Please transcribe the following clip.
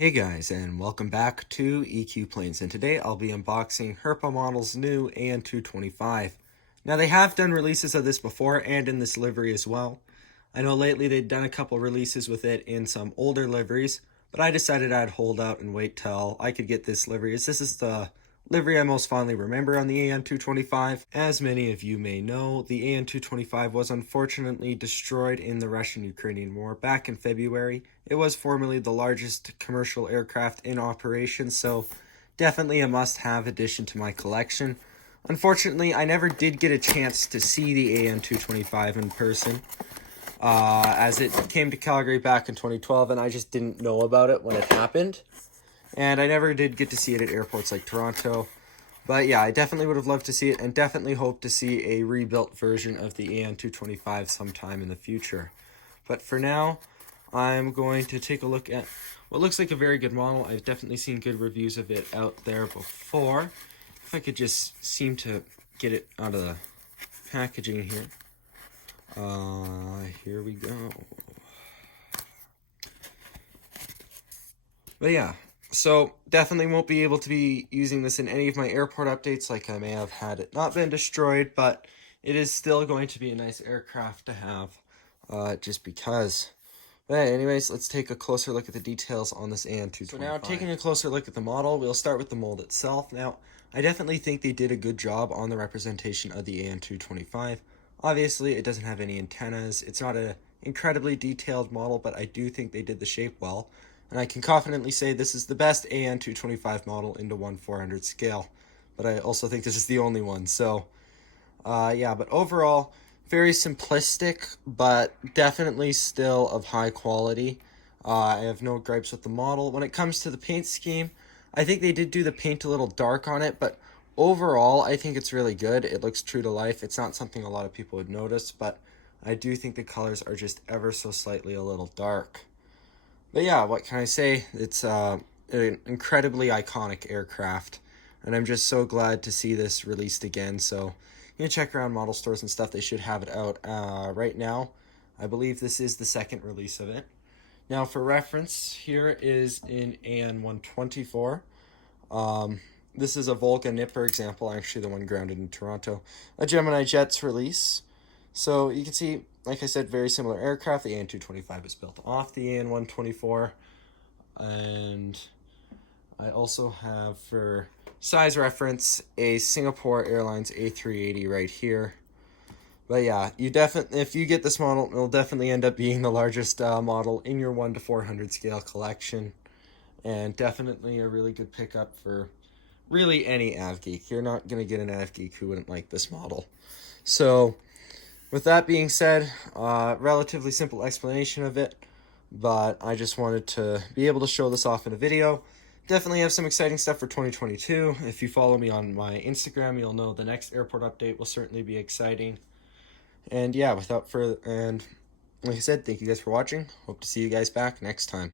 Hey guys, and welcome back to EQ Planes, and today I'll be unboxing Herpa Model's new An225. Now they have done releases of this before and in this livery as well. I know lately they've done a couple releases with it in some older liveries, but I decided I'd hold out and wait till I could get this livery, as this is the livery I most fondly remember on the An225. As many of you may know, the An225 was unfortunately destroyed in the Russian-Ukrainian war back in February. It was formerly the largest commercial aircraft in operation, so definitely a must-have addition to my collection. Unfortunately, I never did get a chance to see the An225 in person, as it came to Calgary back in 2012, and I just didn't know about it when it happened. And I never did get to see it at airports like Toronto. But yeah, I definitely would have loved to see it, and definitely hope to see a rebuilt version of the An225 sometime in the future. But for now, I'm going to take a look at what looks like a very good model. I've definitely seen good reviews of it out there before. If I could just seem to get it out of the packaging here. Here we go. But yeah, so definitely won't be able to be using this in any of my airport updates like I may have had it not been destroyed, but it is still going to be a nice aircraft to have, just because. But anyways, let's take a closer look at the details on this An225. So now, taking a closer look at the model, we'll start with the mold itself. Now, I definitely think they did a good job on the representation of the An225. Obviously, it doesn't have any antennas. It's not an incredibly detailed model, but I do think they did the shape well. And I can confidently say this is the best An225 model into 1/400 scale. But I also think this is the only one. So, yeah, but overall, very simplistic, but definitely still of high quality. I have no gripes with the model. When it comes to the paint scheme, I think they did do the paint a little dark on it, but overall, I think it's really good. It looks true to life. It's not something a lot of people would notice, but I do think the colors are just ever so slightly a little dark. But yeah, what can I say? It's an incredibly iconic aircraft, and I'm just so glad to see this released again. So you can check around model stores and stuff. They should have it out right now. I believe this is the second release of it. Now, for reference, here is an An124. This is a Volga Nipper example, actually the one grounded in Toronto. A Gemini Jets release. So you can see, like I said, very similar aircraft. The An225 is built off the An124. And I also have, for size reference, a Singapore Airlines A380 right here. But yeah, if you get this model, it'll definitely end up being the largest model in your 1/400 scale collection. And definitely a really good pickup for really any av geek. You're not going to get an av geek who wouldn't like this model. So with that being said, relatively simple explanation of it, but I just wanted to be able to show this off in a video. Definitely have some exciting stuff for 2022. If you follow me on my Instagram, you'll know the next airport update will certainly be exciting. And yeah, without further, and like I said, thank you guys for watching. Hope to see you guys back next time.